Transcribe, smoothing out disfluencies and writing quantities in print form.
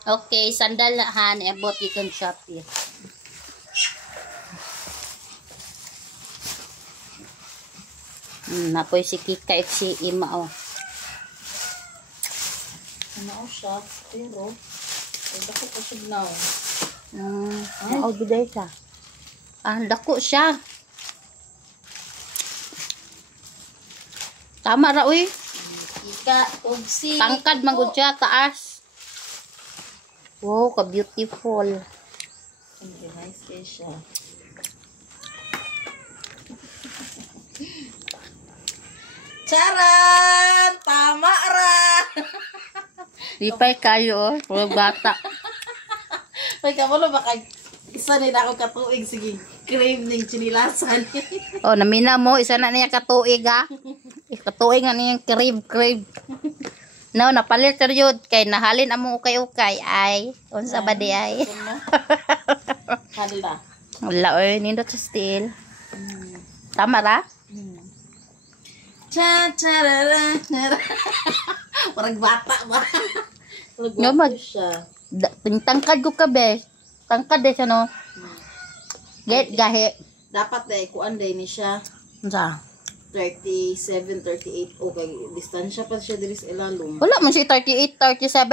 Okay, sandal na han. Abot ikon Shopee. Napoy si Kika at si Ima, oh. Ano siya? Pero, dako pa siya now. Ay, biday siya. Dako siya. Tama ra, uy. Kika, og si... Tangkad manggod siya, taas. Wow, ka-beautiful. Nice kayo siya. Charan! Tama ra! Lipay kayo, oh. Puro bata. May kamalo baka isa nila ako katuig. Sige, crave ng chinilasan. Oh, namina mo. Isa na niya katuig, ha? Katuig nga niyang crave. No, napalit ka yun. Kay nahalin among ukay-ukay. Ay, unsa ba di ay? Hala. Wala, oy. Nindot sa steel. Tama ra? Cha-cha-ra-ra. Parang bata ba? No, siya. Tangkad ko ka, be. Tangkad eh siya, no? Get, gahe. Dapat dahil kuan dahil ni siya. Unsa? 37, 38. Okay, distansya pa siya diri sa ilalong. Wala man siya 38, 37.